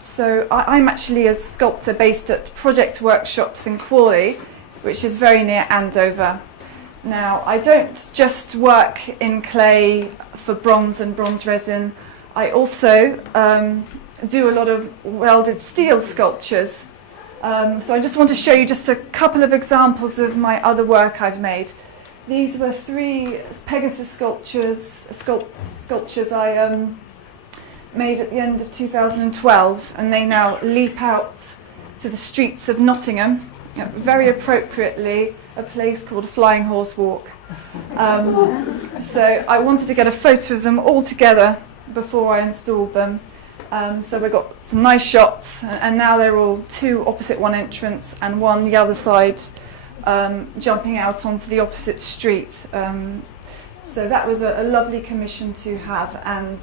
So I'm actually a sculptor based at Project Workshops in Crawley, which is very near Andover. Now, I don't just work in clay for bronze and bronze resin. I also do a lot of welded steel sculptures. So I just want to show you just a couple of examples of my other work I've made. These were 3 Pegasus sculptures I made at the end of 2012, and they now leap out to the streets of Nottingham, very appropriately a place called Flying Horse Walk. So I wanted to get a photo of them all together before I installed them. So we got some nice shots, and now they're all 2 opposite one entrance and 1 the other side, jumping out onto the opposite street. So that was a lovely commission to have, and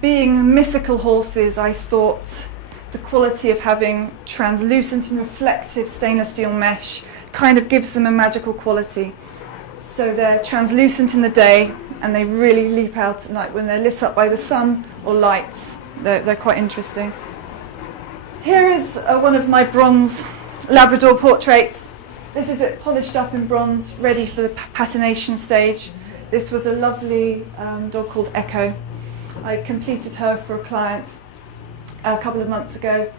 being mythical horses, I thought the quality of having translucent and reflective stainless steel mesh kind of gives them a magical quality. So they're translucent in the day, and they really leap out at night when they're lit up by the sun or lights. They're quite interesting. Here is one of my bronze Labrador portraits. This is it polished up in bronze, ready for the patination stage. This was a lovely dog called Echo. I completed her for a client a couple of months ago,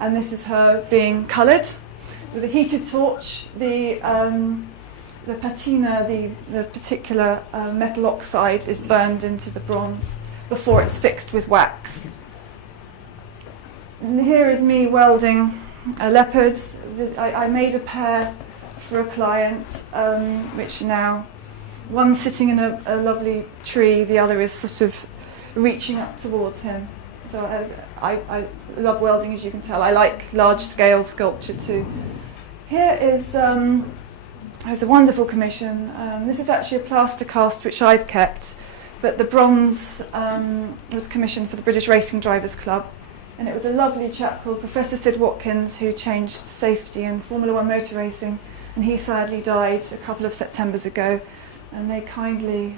and this is her being coloured with a heated torch. The patina, the particular metal oxide, is burned into the bronze before it's fixed with wax. And here is me welding a leopard. I made a pair for a client, which now, one's sitting in a lovely tree, the other is sort of reaching up towards him. So I love welding, as you can tell. I like large-scale sculpture too. Here is it's a wonderful commission. This is actually a plaster cast which I've kept, but the bronze was commissioned for the British Racing Drivers Club, and it was a lovely chap called Professor Sid Watkins who changed safety in Formula One motor racing, and he sadly died a couple of Septembers ago, and they kindly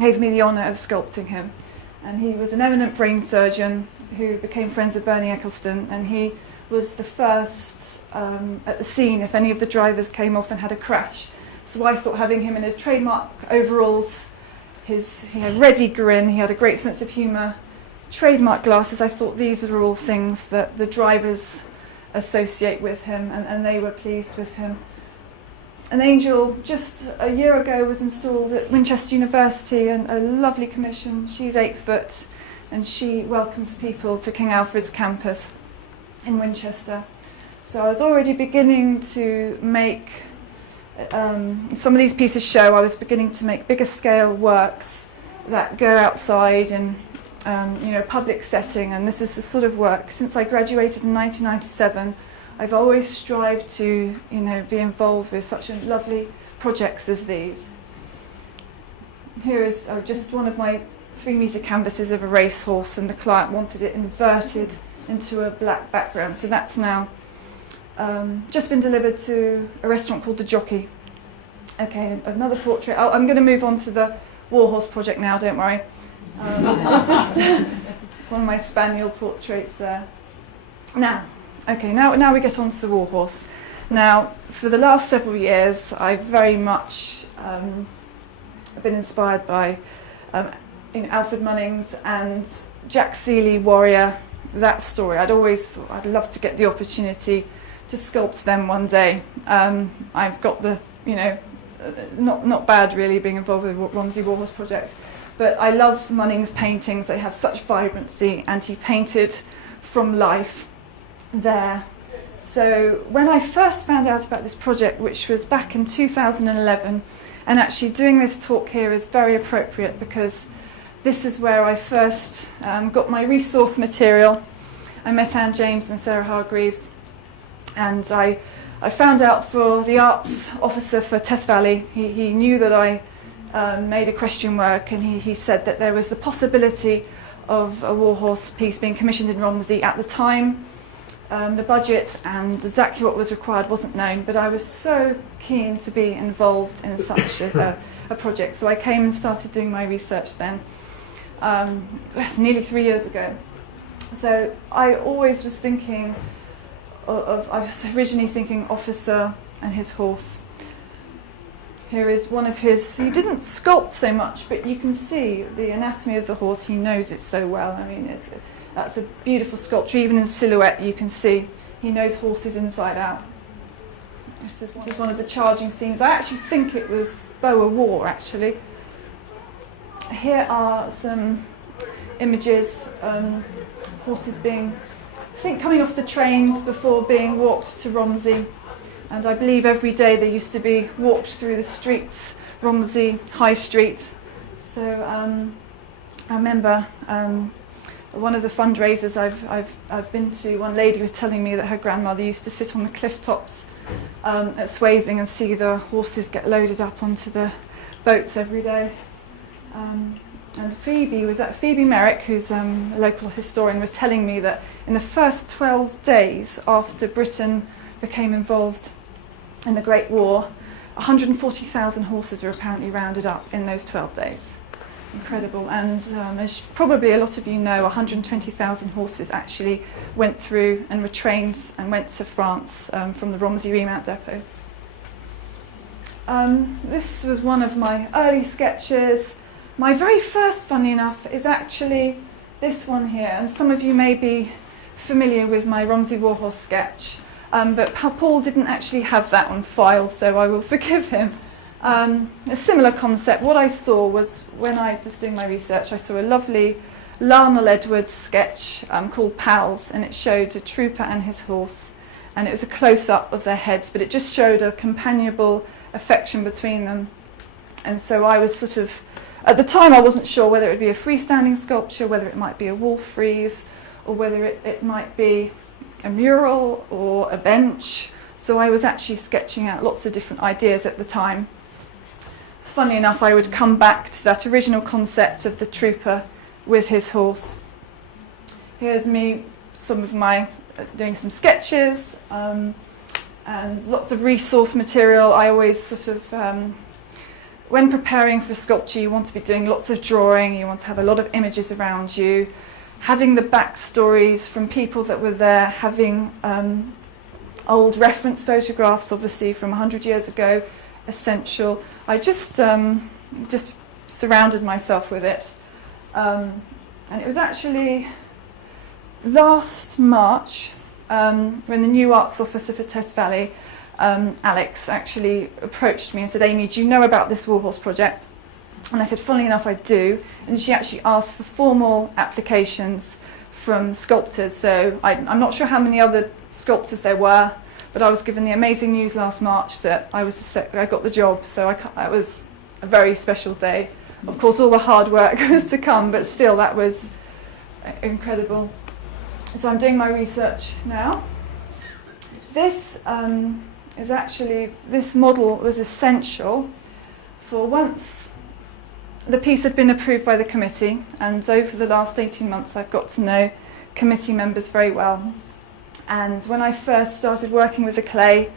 gave me the honour of sculpting him. And he was an eminent brain surgeon who became friends with Bernie Ecclestone, and he was the first at the scene if any of the drivers came off and had a crash. So I thought having him in his trademark overalls, he had a ready grin, he had a great sense of humour, trademark glasses, I thought these are all things that the drivers associate with him, and they were pleased with him. An angel just a year ago was installed at Winchester University, and a lovely commission. She's 8 foot, and she welcomes people to King Alfred's campus in Winchester. So I was already beginning to make, some of these pieces show I was beginning to make bigger scale works that go outside in public setting, and this is the sort of work, since I graduated in 1997, I've always strived to be involved with such lovely projects as these. Here is just one of my 3-metre canvases of a racehorse, and the client wanted it inverted into a black background, so that's now just been delivered to a restaurant called The Jockey. Okay, another portrait. I'm going to move on to the Warhorse project now, don't worry. It's just one of my spaniel portraits there. Now we get on to the Warhorse. Now, for the last several years, I've very much been inspired by Alfred Munnings and Jack Seeley, Warrior, that story. I'd always thought I'd love to get the opportunity to sculpt them one day. I've got the, not bad really being involved with the Romsey Warhorse project, but I love Munnings' paintings. They have such vibrancy, and he painted from life there. So when I first found out about this project, which was back in 2011, and actually doing this talk here is very appropriate because this is where I first got my resource material. I met Anne James and Sarah Hargreaves, and I found out for the arts officer for Tess Valley, he knew that I made equestrian work, and he said that there was the possibility of a Warhorse piece being commissioned in Romsey at the time. The budget and exactly what was required wasn't known, but I was so keen to be involved in such a project, so I came and started doing my research then. That's nearly 3 years ago. So I always was thinking I was originally thinking officer and his horse. Here is one of his, he didn't sculpt so much, but you can see the anatomy of the horse. He knows it so well. I mean, that's a beautiful sculpture. Even in silhouette, you can see he knows horses inside out. This is one of the charging scenes. I actually think it was Boer War, actually. Here are some images, horses being, I think, coming off the trains before being walked to Romsey. And I believe every day they used to be walked through the streets, Romsey High Street. So I remember one of the fundraisers I've been to, one lady was telling me that her grandmother used to sit on the cliff tops at Swathing and see the horses get loaded up onto the boats every day. And Phoebe Merrick, who's a local historian, was telling me that in the first 12 days after Britain became involved in the Great War, 140,000 horses were apparently rounded up in those 12 days. Incredible. And as probably a lot of you know, 120,000 horses actually went through and were trained and went to France from the Romsey remount depot. This was one of my early sketches. My very first, funnily enough, is actually this one here. And some of you may be familiar with my Romsey Warhorse sketch. But Paul didn't actually have that on file, so I will forgive him. A similar concept. What I saw was, when I was doing my research, I saw a lovely Lionel Edwards sketch called Pals, and it showed a trooper and his horse. And it was a close-up of their heads, but it just showed a companionable affection between them. And so I was sort of, at the time I wasn't sure whether it would be a freestanding sculpture, whether it might be a wall frieze, or whether it might be a mural or a bench. So I was actually sketching out lots of different ideas at the time. Funnily enough, I would come back to that original concept of the trooper with his horse. Here's me, some of my doing some sketches and lots of resource material. I always sort of, when preparing for sculpture, you want to be doing lots of drawing, you want to have a lot of images around you, having the backstories from people that were there, having old reference photographs, obviously from 100 years ago, essential. I just surrounded myself with it. And it was actually last March when the new arts officer for Test Valley, Alex, actually approached me and said, "Amy, do you know about this Warhorse project?" And I said, "Funnily enough, I do." And she actually asked for formal applications from sculptors. So I'm not sure how many other sculptors there were, but I was given the amazing news last March that I got the job. So it was a very special day. Of course, all the hard work was to come, but still, that was incredible. So I'm doing my research now. This this model was essential for once the piece had been approved by the committee, and over the last 18 months I've got to know committee members very well. And when I first started working with the clay,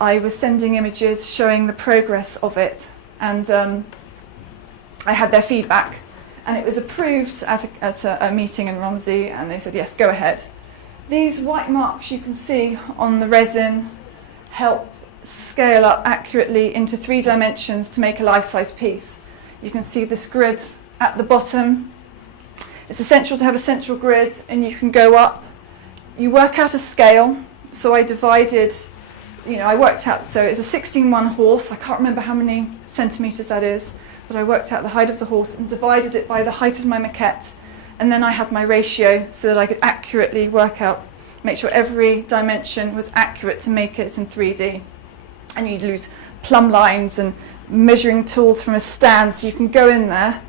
I was sending images showing the progress of it, and I had their feedback, and it was approved at a meeting in Romsey, and they said, yes, go ahead. These white marks you can see on the resin help scale up accurately into 3 dimensions to make a life-size piece. You can see this grid at the bottom. It's essential to have a central grid, and you can go up. You work out a scale. So I divided, I worked out, so it's a 16:1 horse. I can't remember how many centimetres that is, but I worked out the height of the horse and divided it by the height of my maquette. And then I had my ratio so that I could accurately work out, make sure every dimension was accurate to make it in 3D. And you'd use plumb lines and measuring tools from a stand, so you can go in there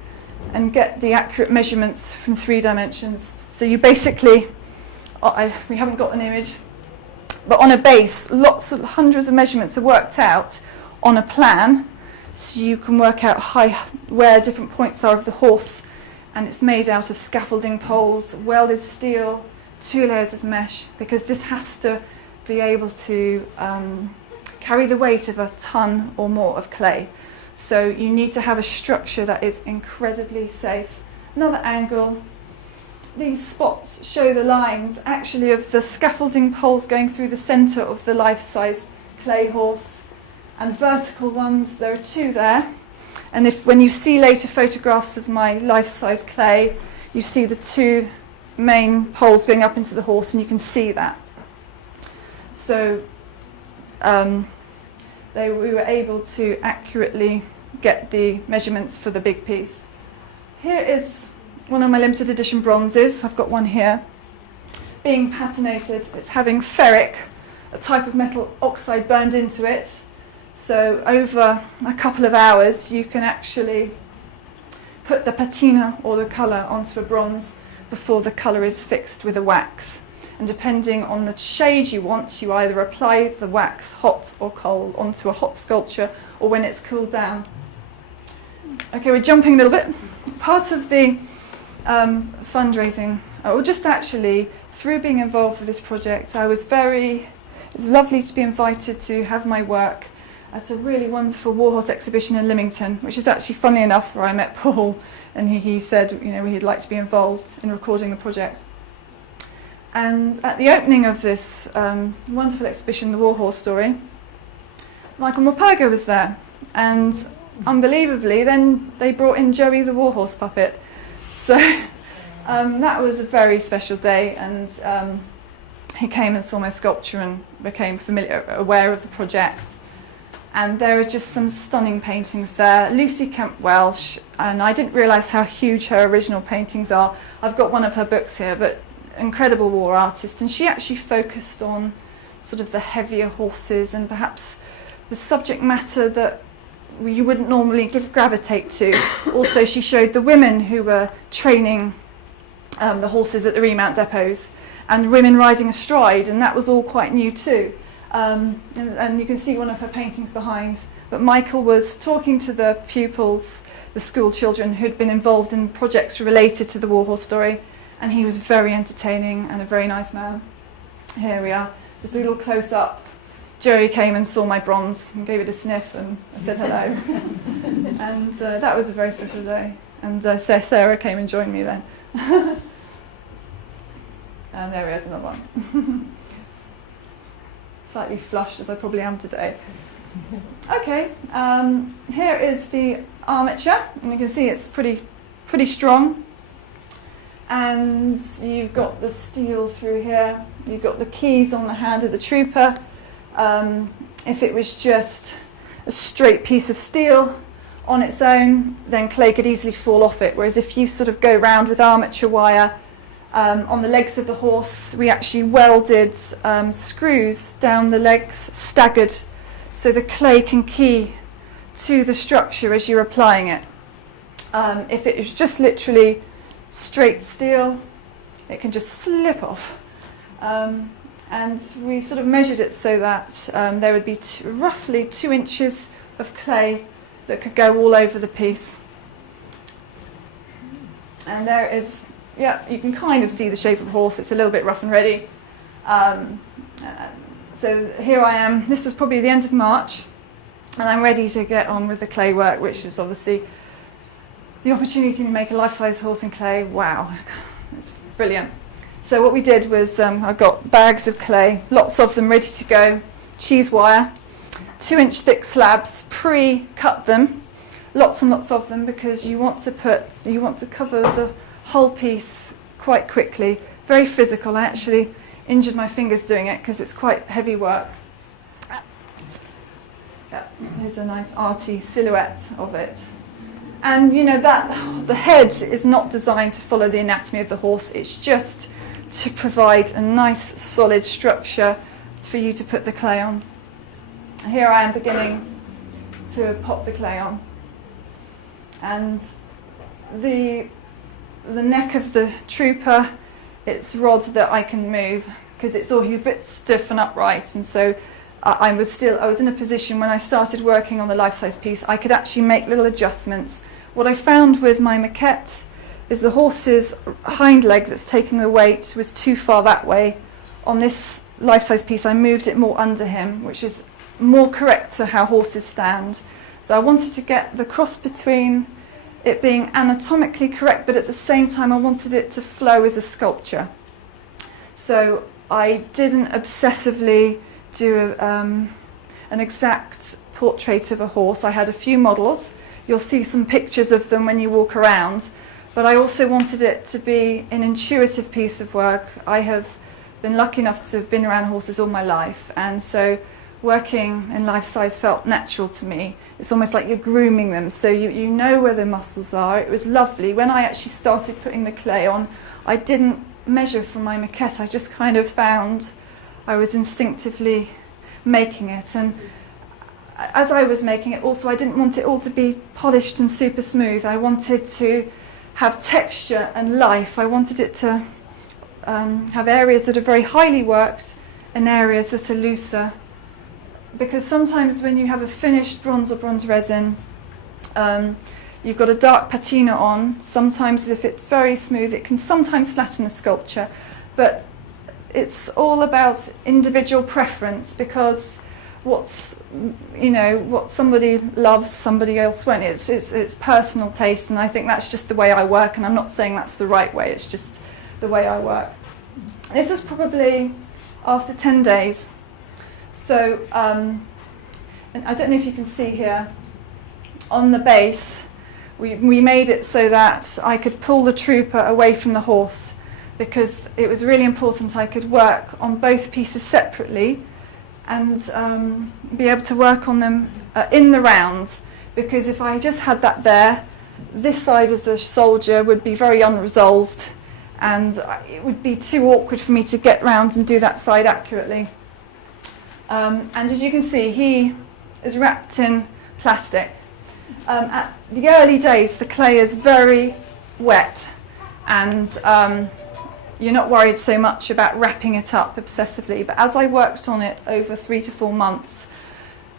and get the accurate measurements from 3 dimensions. So you basically, we haven't got an image, but on a base, hundreds of measurements are worked out on a plan, so you can work out where different points are of the horse. And it's made out of scaffolding poles, welded steel, 2 layers of mesh, because this has to be able to carry the weight of a ton or more of clay. So you need to have a structure that is incredibly safe another angle. These spots show the lines actually of the scaffolding poles going through the centre of the life-size clay horse, and vertical ones, there are two there. And when you see later photographs of my life-size clay, you see the two main poles going up into the horse, and you can see that. So we were able to accurately get the measurements for the big piece. Here is one of my limited edition bronzes. I've got one here, being patinated. It's having ferric, a type of metal oxide, burned into it. So over a couple of hours, you can actually put the patina or the colour onto a bronze before the colour is fixed with a wax. And depending on the shade you want, you either apply the wax hot or cold onto a hot sculpture, or when it's cooled down. Okay, we're jumping a little bit. Part of the fundraising, or just actually through being involved with this project, it was lovely to be invited to have my work at a really wonderful warhorse exhibition in Lymington, which is actually, funnily enough, where I met Paul, and he said, he'd like to be involved in recording the project. And at the opening of this wonderful exhibition, The Warhorse Story, Michael Morpurgo was there, and unbelievably, then they brought in Joey the Warhorse puppet. So that was a very special day, and he came and saw my sculpture and became aware of the project. And there are just some stunning paintings there. Lucy Kemp Welsh, and I didn't realise how huge her original paintings are. I've got one of her books here, but incredible war artist, and she actually focused on sort of the heavier horses and perhaps the subject matter that you wouldn't normally gravitate to. Also, she showed the women who were training the horses at the remount depots, and women riding astride, and that was all quite new too. And you can see one of her paintings behind. But Michael was talking to the pupils, the school children who'd been involved in projects related to the Warhorse Story, and he was very entertaining and a very nice man. Here we are, just a little close up. Joey came and saw my bronze and gave it a sniff, and I said hello. And that was a very special day. And Sarah came and joined me then. And there we are, another one. Slightly flushed, as I probably am today. Okay, here is the armature, and you can see it's pretty strong. And you've got the steel through here. You've got the keys on the hand of the trooper. If it was just a straight piece of steel on its own, then clay could easily fall off it. Whereas if you sort of go round with armature wire on the legs of the horse, we actually welded screws down the legs, staggered, so the clay can key to the structure as you're applying it. If it was just literally straight steel, it can just slip off. And we sort of measured it so that there would be roughly 2 inches of clay that could go all over the piece. And there is, yeah, you can kind of see the shape of the horse. It's a little bit rough and ready. So here I am. This was probably the end of March, and I'm ready to get on with the clay work, which is obviously the opportunity to make a life-size horse in clay. Wow, it's brilliant. So what we did was I got bags of clay, lots of them ready to go, cheese wire, 2-inch thick slabs, pre-cut them, lots and lots of them, because you want to cover the whole piece quite quickly. Very physical. I actually injured my fingers doing it because it's quite heavy work. Yeah, here's a nice arty silhouette of it. And that the head is not designed to follow the anatomy of the horse. It's just to provide a nice solid structure for you to put the clay on. And here I am beginning to pop the clay on. And the neck of the trooper, it's rod that I can move because he's a bit stiff and upright, and so I was in a position when I started working on the life-size piece, I could actually make little adjustments. What I found with my maquette is the horse's hind leg that's taking the weight was too far that way. On this life-size piece, I moved it more under him, which is more correct to how horses stand. So I wanted to get the cross between it being anatomically correct, but at the same time I wanted it to flow as a sculpture. So I didn't obsessively do an exact portrait of a horse. I had a few models. You'll see some pictures of them when you walk around, but I also wanted it to be an intuitive piece of work. I have been lucky enough to have been around horses all my life, and so working in life size felt natural to me. It's almost like you're grooming them, so you know where the muscles are. It was lovely. When I actually started putting the clay on, I didn't measure for my maquette. I just kind of found I was instinctively making it, and as I was making it also, I didn't want it all to be polished and super smooth. I wanted to have texture and life. I wanted it to have areas that are very highly worked and areas that are looser. Because sometimes when you have a finished bronze or bronze resin, you've got a dark patina on. Sometimes if it's very smooth, it can sometimes flatten a sculpture. But it's all about individual preference, because what somebody loves, somebody else won't. It's personal taste, and I think that's just the way I work, and I'm not saying that's the right way, it's just the way I work. This was probably after 10 days. So, and I don't know if you can see here, on the base, we made it so that I could pull the trooper away from the horse, because it was really important I could work on both pieces separately and be able to work on them in the round, because if I just had that there, this side of the soldier would be very unresolved, and it would be too awkward for me to get round and do that side accurately. And as you can see, he is wrapped in plastic. At the early days, the clay is very wet, and you're not worried so much about wrapping it up obsessively. But as I worked on it over 3 to 4 months,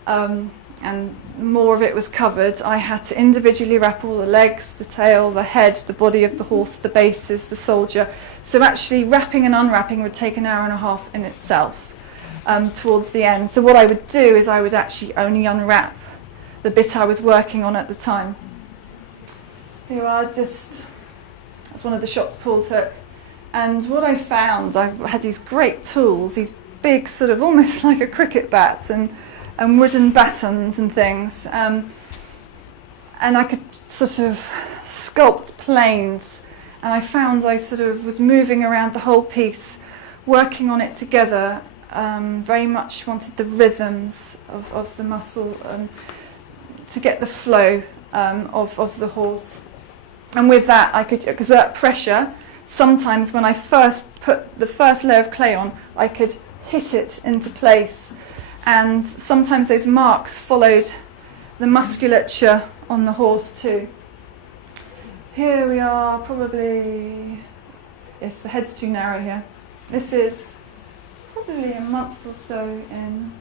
and more of it was covered, I had to individually wrap all the legs, the tail, the head, the body of the horse, the bases, the soldier. So actually wrapping and unwrapping would take an hour and a half in itself towards the end. So what I would do is I would actually only unwrap the bit I was working on at the time. Here are that's one of the shots Paul took. And what I found, I had these great tools, these big sort of almost like a cricket bat, and wooden batons and things. And I could sort of sculpt planes. And I found I sort of was moving around the whole piece, working on it together. Very much wanted the rhythms of the muscle to get the flow of the horse. And with that, I could exert pressure. Sometimes when I first put the first layer of clay on, I could hit it into place. And sometimes those marks followed the musculature on the horse too. Here we are, probably, yes, the head's too narrow here. This is probably a month or so in.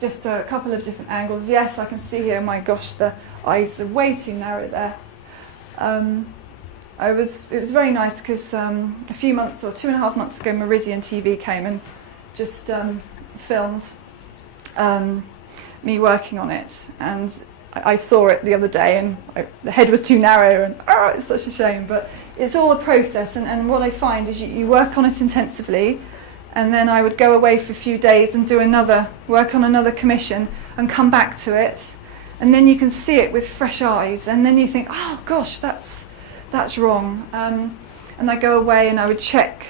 Just a couple of different angles. Yes, I can see here, my gosh, the eyes are way too narrow there. It was very nice because a few months or 2.5 months ago, Meridian TV came and just filmed me working on it, and I saw it the other day, and the head was too narrow, and it's such a shame. But it's all a process, and what I find is you work on it intensively, and then I would go away for a few days and do work on another commission and come back to it, and then you can see it with fresh eyes, and then you think, oh gosh, that's wrong. And I go away and I would check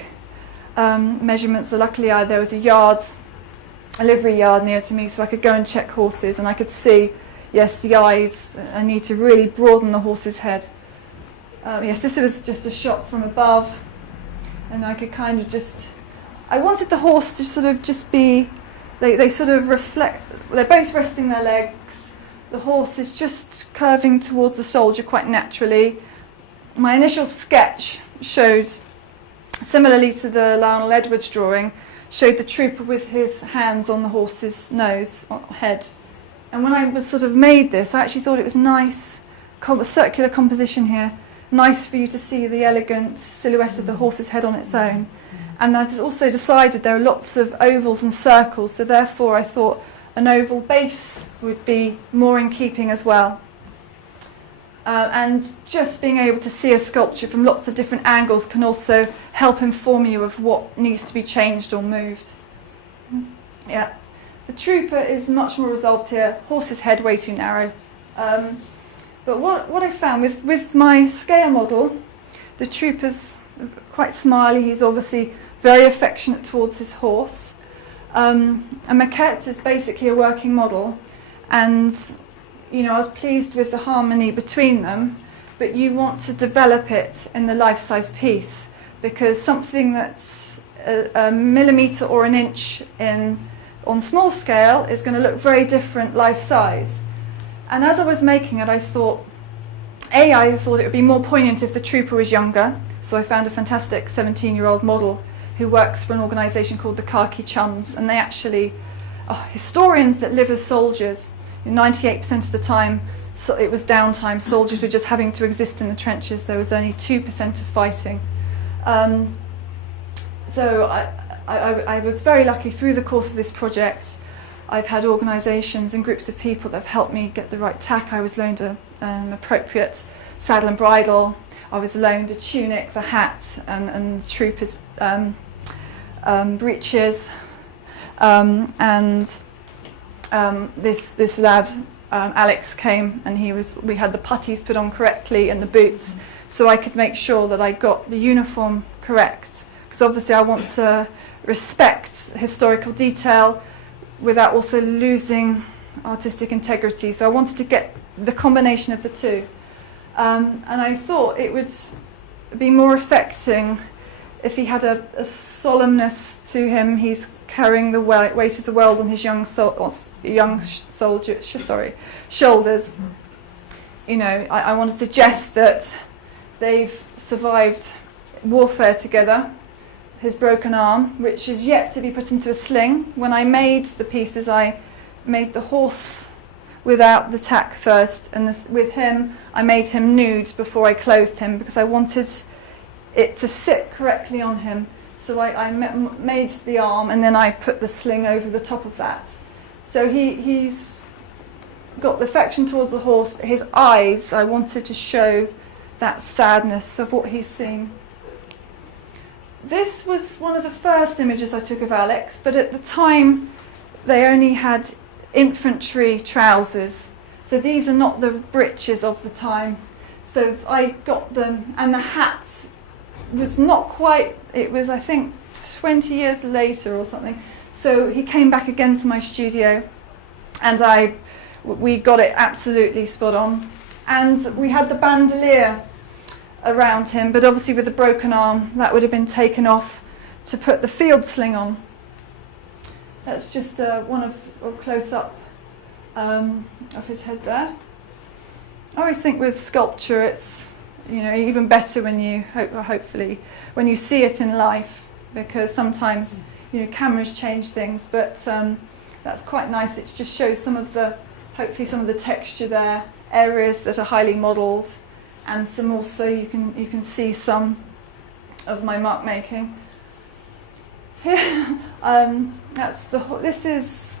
measurements. So luckily there was a livery yard near to me, so I could go and check horses, and I could see, yes, the eyes, I need to really broaden the horse's head. Yes, this was just a shot from above, and I could kind of I wanted the horse to sort of just be, they sort of reflect, they're both resting their legs, the horse is just curving towards the soldier quite naturally. My initial sketch showed, similarly to the Lionel Edwards drawing, showed the trooper with his hands on the horse's nose, or head. And when I was sort of made this, I actually thought it was nice, circular composition here, nice for you to see the elegant silhouette of the horse's head on its own. And I also decided there are lots of ovals and circles, so therefore I thought an oval base would be more in keeping as well. And just being able to see a sculpture from lots of different angles can also help inform you of what needs to be changed or moved. Yeah, the trooper is much more resolved here. Horse's head way too narrow. But what I found with my scale model, the trooper's quite smiley. He's obviously very affectionate towards his horse. A maquette is basically a working model, and I was pleased with the harmony between them, but you want to develop it in the life-size piece, because something that's a millimetre or an inch on small scale is going to look very different life-size. And as I was making it, I thought it would be more poignant if the trooper was younger, so I found a fantastic 17-year-old model who works for an organisation called the Khaki Chums, and they actually are historians that live as soldiers. 98% of the time, so it was downtime. Soldiers were just having to exist in the trenches. There was only 2% of fighting. So I was very lucky through the course of this project. I've had organisations and groups of people that have helped me get the right tack. I was loaned an appropriate saddle and bridle. I was loaned a tunic, the hat, and the troopers' breeches. This lad, Alex, came, and we had the puttees put on correctly and the boots, so I could make sure that I got the uniform correct, because obviously I want to respect historical detail without also losing artistic integrity, so I wanted to get the combination of the two. And I thought it would be more affecting if he had a solemnness to him. He's carrying the weight of the world on his shoulders. I want to suggest that they've survived warfare together. His broken arm, which is yet to be put into a sling. When I made the pieces, I made the horse without the tack first, and with him, I made him nude before I clothed him, because I wanted it to sit correctly on him. So I made the arm, and then I put the sling over the top of that. So he's got the affection towards the horse, but his eyes, I wanted to show that sadness of what he's seen. This was one of the first images I took of Alex, but at the time they only had infantry trousers. So these are not the breeches of the time. So I got them, and the hat was not quite, it was I think 20 years later or something. So he came back again to my studio, and we got it absolutely spot on. And we had the bandolier around him, but obviously with a broken arm that would have been taken off to put the field sling on. That's just a close-up of his head there. I always think with sculpture it's even better when you hopefully when you see it in life, because sometimes cameras change things, but that's quite nice. It just shows hopefully some of the texture there, areas that are highly modelled, and some also you can see some of my mark making. Here, this is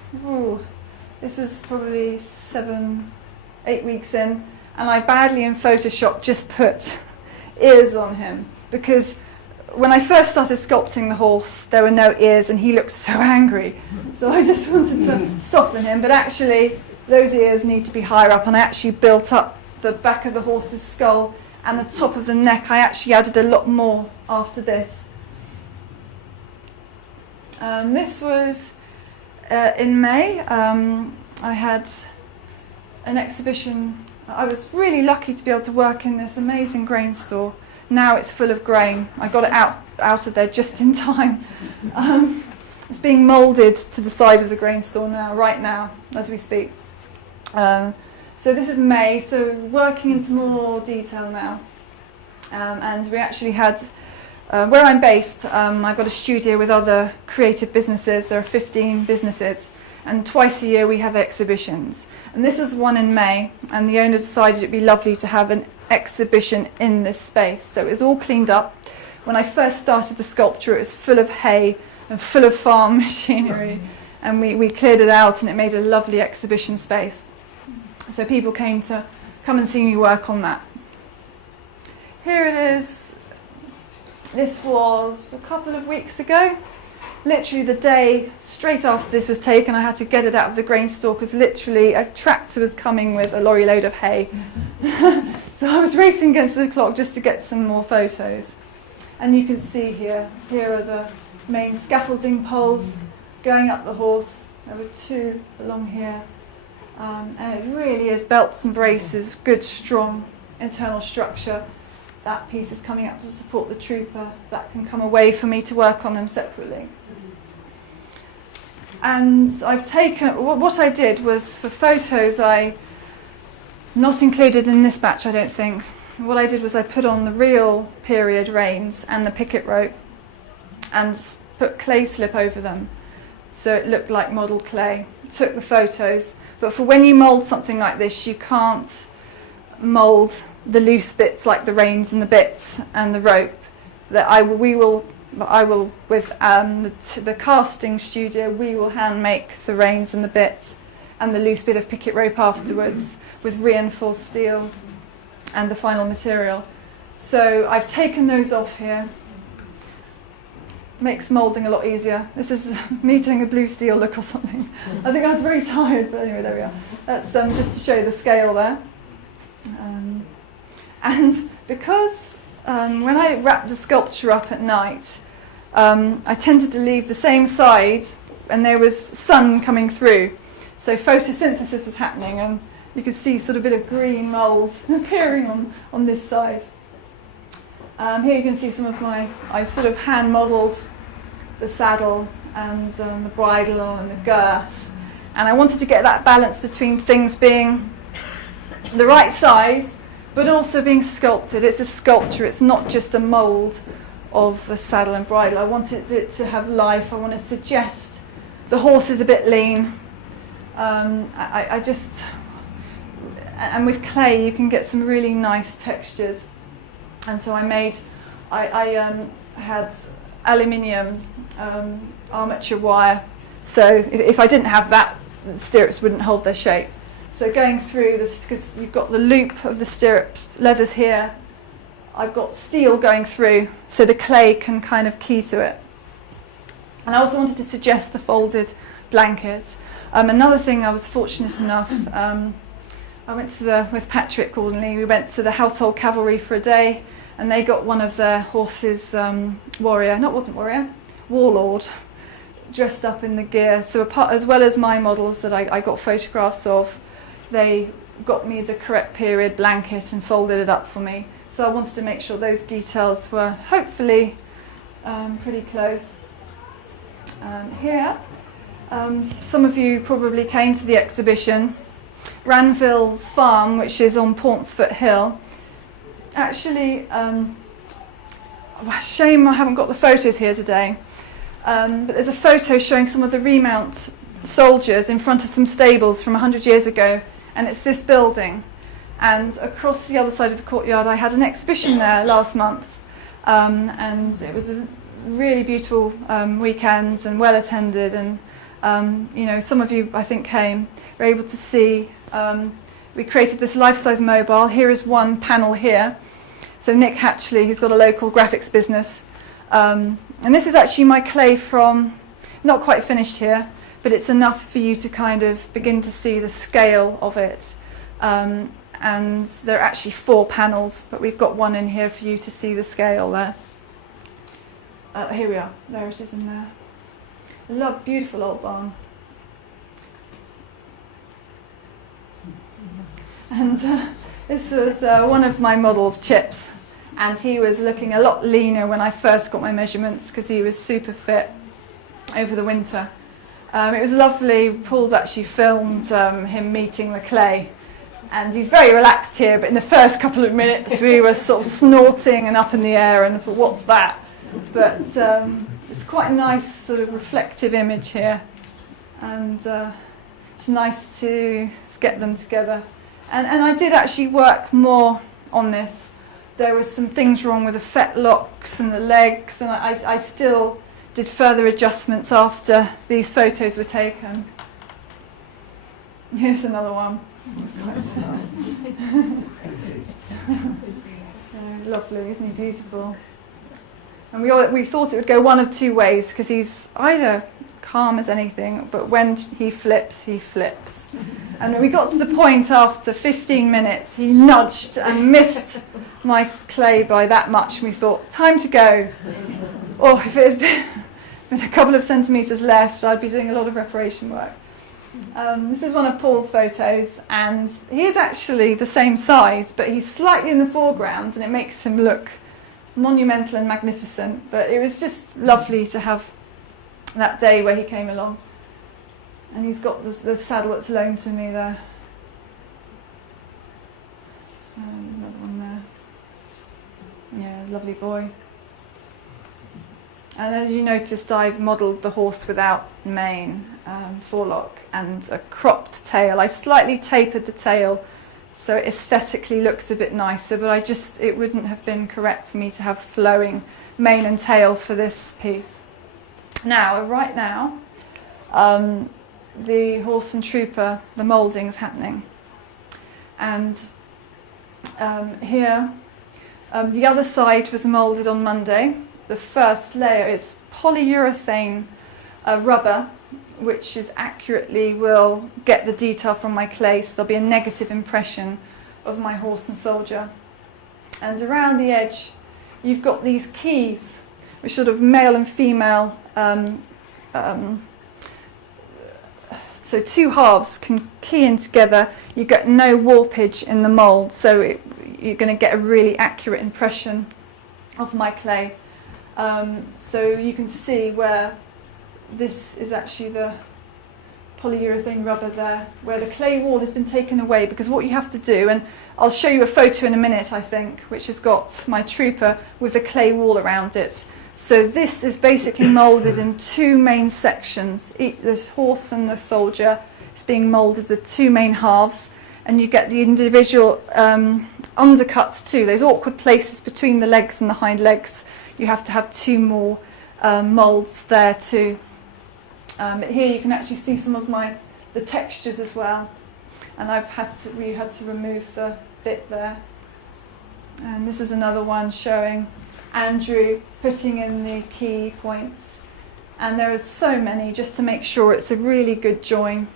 probably 7-8 weeks in, and I badly in Photoshop just put ears on him, because when I first started sculpting the horse there were no ears and he looked so angry, so I just wanted to soften him, but actually those ears need to be higher up, and I actually built up the back of the horse's skull and the top of the neck. I actually added a lot more after this. This was in May. I had an exhibition. I was really lucky to be able to work in this amazing grain store. Now it's full of grain. I got it out of there just in time. It's being moulded to the side of the grain store right now, as we speak. So this is May, so working into more detail now. And we actually had, where I'm based, I've got a studio with other creative businesses. There are 15 businesses, and twice a year we have exhibitions. And this was one in May, and the owner decided it'd be lovely to have an exhibition in this space. So it was all cleaned up. When I first started the sculpture, it was full of hay and full of farm machinery. and we cleared it out, and it made a lovely exhibition space. So people came to come and see me work on that. Here it is. This was a couple of weeks ago. Literally the day straight after this was taken, I had to get it out of the grain store because literally a tractor was coming with a lorry load of hay. So I was racing against the clock just to get some more photos. And you can see here are the main scaffolding poles going up the horse. There were 2 along here. And it really is belts and braces, good strong internal structure. That piece is coming up to support the trooper. That can come away for me to work on them separately. And I've taken, what I did was for photos, not included in this batch I don't think, what I did was I put on the real period reins and the picket rope and put clay slip over them so it looked like modelled clay. Took the photos, but for when you mould something like this you can't mould the loose bits like the reins and the bits and the rope. That I will with the casting studio, we will hand make the reins and the bits and the loose bit of picket rope afterwards with reinforced steel and the final material. So I've taken those off here. Makes moulding a lot easier. This is me doing a blue steel look or something. I think I was very tired, but anyway, there we are. That's just to show you the scale there. And because when I wrap the sculpture up at night, I tended to leave the same side and there was sun coming through. So photosynthesis was happening and you could see sort of a bit of green mould appearing on this side. Here you can see some of I sort of hand modelled the saddle and the bridle and the girth. And I wanted to get that balance between things being the right size but also being sculpted. It's a sculpture, it's not just a mould of a saddle and bridle. I wanted it to have life. I want to suggest the horse is a bit lean. And with clay you can get some really nice textures. And so I had aluminium armature wire, so if I didn't have that, the stirrups wouldn't hold their shape. So going through this, because you've got the loop of the stirrup leathers here, I've got steel going through so the clay can kind of key to it. And I also wanted to suggest the folded blankets. Another thing, I was fortunate enough, I went with Patrick Gordonley, we went to the Household Cavalry for a day, and they got one of their horses, warlord, dressed up in the gear. So as well as my models that I got photographs of, they got me the correct period blanket and folded it up for me. So I wanted to make sure those details were hopefully pretty close. Here, some of you probably came to the exhibition. Ranville's farm, which is on Pauncefort Hill. Actually, shame I haven't got the photos here today, but there's a photo showing some of the remount soldiers in front of some stables from 100 years ago, and it's this building. And across the other side of the courtyard I had an exhibition there last month, and it was a really beautiful weekend and well attended, and some of you I think came, were able to see. We created this life-size mobile. Here is one panel here. So Nick Hatchley, who's got a local graphics business, and this is actually my clay from, not quite finished here, but it's enough for you to kind of begin to see the scale of it. And there are actually 4 panels, but we've got one in here for you to see the scale there. Here we are. There it is in there. Love, beautiful old barn. And this was one of my models, Chips, and he was looking a lot leaner when I first got my measurements because he was super fit over the winter. It was lovely. Paul's actually filmed him meeting the clay, and he's very relaxed here, but in the first couple of minutes we were sort of snorting and up in the air and I thought, what's that? But it's quite a nice sort of reflective image here, and it's nice to get them together. And I did actually work more on this. There were some things wrong with the fetlocks and the legs, and I still did further adjustments after these photos were taken. Here's another one. Lovely, isn't he beautiful? And we thought it would go one of two ways, because he's either calm as anything, but when he flips, he flips. And we got to the point after 15 minutes, he nudged and missed my clay by that much, and we thought, time to go. Or if it had been a couple of centimetres left, I'd be doing a lot of reparation work. This is one of Paul's photos, and he is actually the same size, but he's slightly in the foreground, and it makes him look monumental and magnificent. But it was just lovely to have that day where he came along. And he's got the saddle that's loaned to me there. Another one there. Yeah, lovely boy. And as you noticed, I've modelled the horse without mane, forelock, and a cropped tail. I slightly tapered the tail so it aesthetically looks a bit nicer, but it wouldn't have been correct for me to have flowing mane and tail for this piece. Now, right now, the horse and trooper, the moulding's happening. And here, the other side was moulded on Monday. The first layer is polyurethane rubber, which is accurately will get the detail from my clay, so there'll be a negative impression of my horse and soldier. And around the edge, you've got these keys, which sort of male and female, so two halves can key in together. You get no warpage in the mould, so you're going to get a really accurate impression of my clay. So you can see where this is actually the polyurethane rubber there, where the clay wall has been taken away, because what you have to do, and I'll show you a photo in a minute, I think, which has got my trooper with the clay wall around it. So this is basically moulded in two main sections. The horse and the soldier is being moulded, the two main halves, and you get the individual undercuts too, those awkward places between the legs and the hind legs. You have to have two more moulds there too. But here you can actually see some of the textures as well, and we had to remove the bit there. And this is another one showing Andrew putting in the key points, and there are so many just to make sure it's a really good join.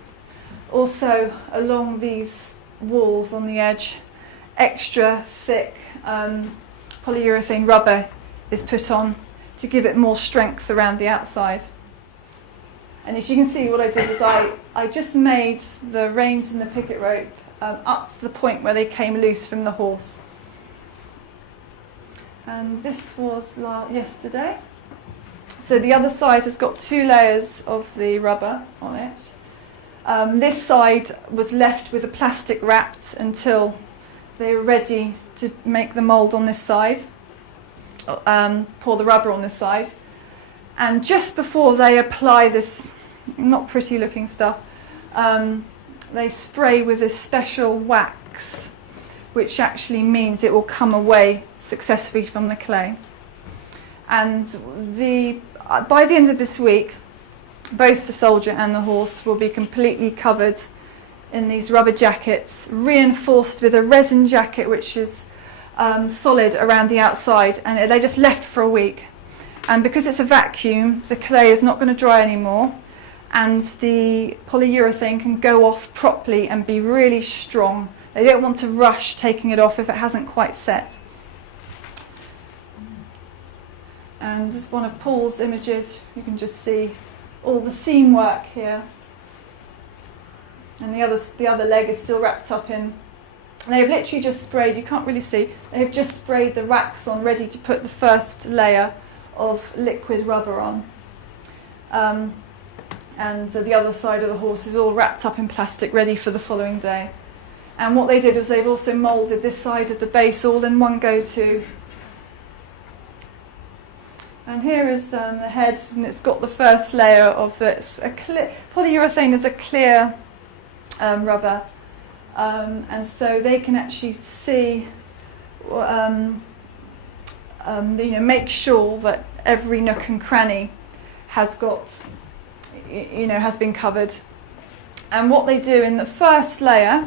Also along these walls on the edge, extra thick polyurethane rubber is put on to give it more strength around the outside. And as you can see, what I did was I just made the reins and the picket rope up to the point where they came loose from the horse. And this was yesterday. So the other side has got two layers of the rubber on it. This side was left with the plastic wrapped until they were ready to make the mould on this side, pour the rubber on this side. And just before they apply this not pretty looking stuff, they spray with this special wax, which actually means it will come away successfully from the clay. And by the end of this week, both the soldier and the horse will be completely covered in these rubber jackets, reinforced with a resin jacket which is solid around the outside, and they're just left for a week. And because it's a vacuum, the clay is not going to dry anymore, and the polyurethane can go off properly and be really strong. They don't want to rush taking it off if it hasn't quite set. And this is one of Paul's images. You can just see all the seam work here. And the other leg is still wrapped up in. They've literally just sprayed, you can't really see, they've just sprayed the wax on, ready to put the first layer of liquid rubber on. And the other side of the horse is all wrapped up in plastic, ready for the following day. And what they did was they've also moulded this side of the base all in one go too. And here is the head, and it's got the first layer of this. Polyurethane is a clear rubber, and so they can actually see, make sure that every nook and cranny has got, has been covered. And what they do in the first layer,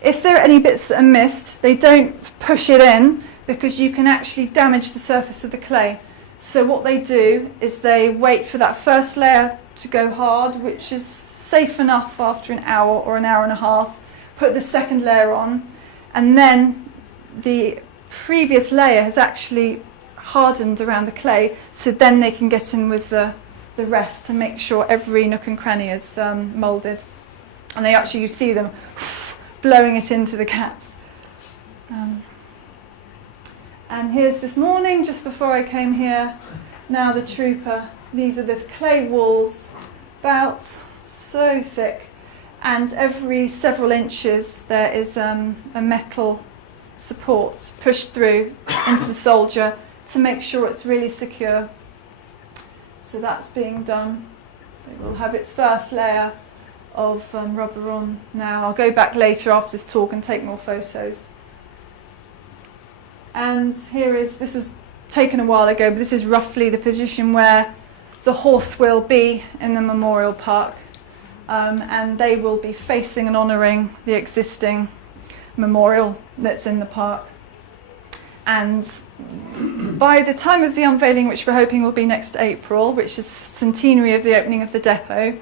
if there are any bits that are missed, they don't push it in because you can actually damage the surface of the clay. So what they do is they wait for that first layer to go hard, which is safe enough after an hour or an hour and a half, put the second layer on, and then the previous layer has actually hardened around the clay, so then they can get in with the rest to make sure every nook and cranny is moulded. And they actually, you see them blowing it into the caps. And here's this morning, just before I came here, now the trooper. These are the clay walls, about so thick, and every several inches there is a metal support pushed through into the soldier to make sure it's really secure. So that's being done. It will have its first layer of rubber on now. I'll go back later after this talk and take more photos. And this was taken a while ago, but this is roughly the position where the horse will be in the memorial park. And they will be facing and honouring the existing memorial that's in the park. And by the time of the unveiling, which we're hoping will be next April, which is the centenary of the opening of the depot,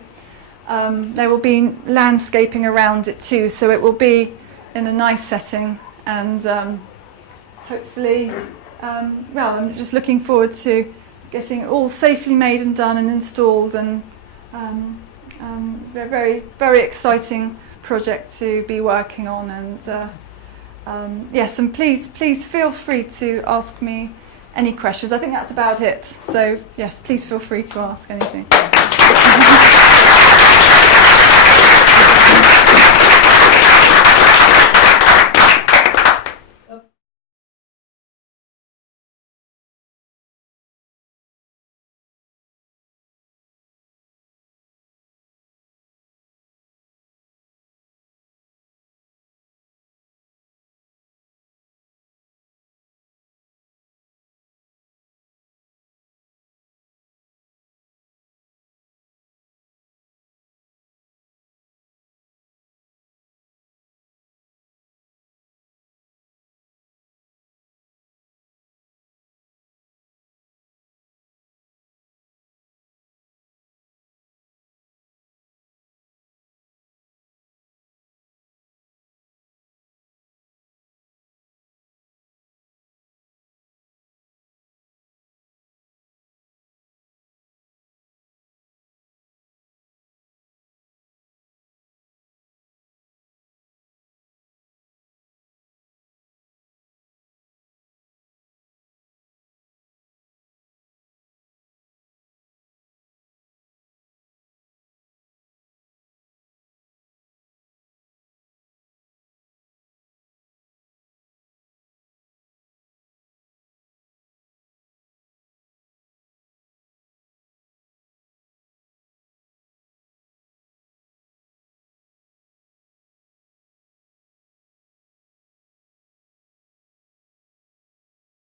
there will be landscaping around it too, so it will be in a nice setting, and hopefully, I'm just looking forward to getting it all safely made and done and installed, and very, very exciting project to be working on. And yes, and please feel free to ask me any questions. I think that's about it. So yes, please feel free to ask anything.